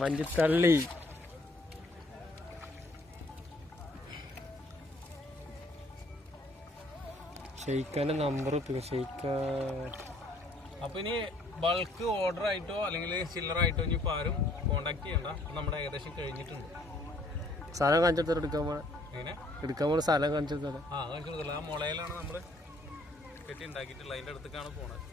വഞ്ചിത്തള്ളി ഷെയ്ക്കാൻ്റെ number ഷെയ്ക്ക. അപ്പൊ ഇനി bulk order ആയിട്ടോ അല്ലെങ്കിൽ ചില്ലർ ആയിട്ടോ ഇനി ഇപ്പോൾ ആരും കോണ്ടാക്ട് ചെയ്യണ്ട. നമ്മുടെ ഏകദേശം കഴിഞ്ഞിട്ടുണ്ട്. സ്ഥലം കാണിച്ചെടുത്താൽ എടുക്കാൻ പോണേ എങ്ങനെ എടുക്കാൻ പോണ സ്ഥലം കാണിച്ചെടുത്താൽ കാണിച്ചു കൊടുത്തില്ല. ആ മുളയിലാണ് നമ്മൾ കെട്ടി ഉണ്ടാക്കിയിട്ടുള്ളത്. അതിൻ്റെ അടുത്തേക്കാണ് പോണത്.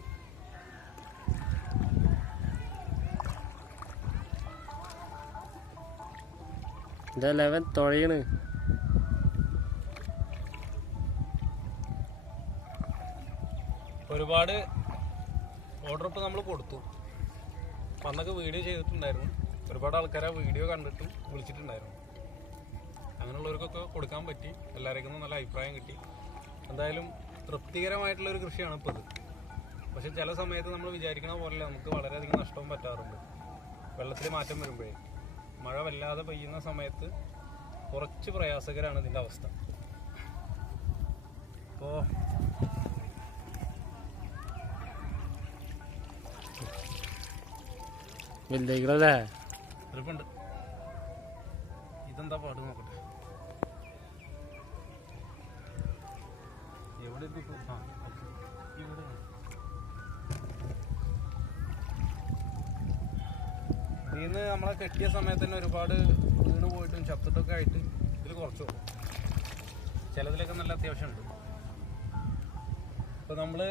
എൻ്റെ 11 തുഴയണ്. ഒരുപാട് ഓർഡർ ഇപ്പോൾ നമ്മൾ കൊടുത്തു. അന്നൊക്കെ വീഡിയോ ചെയ്തിട്ടുണ്ടായിരുന്നു. ഒരുപാട് ആൾക്കാർ ആ വീഡിയോ കണ്ടിട്ടും വിളിച്ചിട്ടുണ്ടായിരുന്നു. അങ്ങനെയുള്ളവർക്കൊക്കെ കൊടുക്കാൻ പറ്റി. എല്ലാവർക്കും നല്ല അഭിപ്രായം കിട്ടി. എന്തായാലും തൃപ്തികരമായിട്ടുള്ളൊരു കൃഷിയാണ് ഇപ്പോൾ ഇത്. പക്ഷെ ചില സമയത്ത് നമ്മൾ വിചാരിക്കണ പോലെ നമുക്ക് വളരെയധികം നഷ്ടവും പറ്റാറുണ്ട്. വെള്ളത്തിൽ മാറ്റം വരുമ്പോഴേ മഴ വല്ലാതെ പെയ്യുന്ന സമയത്ത് കുറച്ച് പ്രയാസകരമാണ് ഇതിൻ്റെ അവസ്ഥ. അപ്പോൾ വലുതായിക്കളല്ലേ എളുപ്പമുണ്ട്. ഇതെന്താ പാട് നോക്കട്ടെ. എവിടെ ഇവിടെ ഇതിന്ന് നമ്മളെ കെട്ടിയ സമയത്ത് തന്നെ ഒരുപാട് വീണ് പോയിട്ടും ചത്തിട്ടൊക്കെ ആയിട്ട് ഇതിൽ കുറച്ച് പോകും. ചിലതിലൊക്കെ നല്ല അത്യാവശ്യമുണ്ട്. ഇപ്പോൾ നമ്മൾ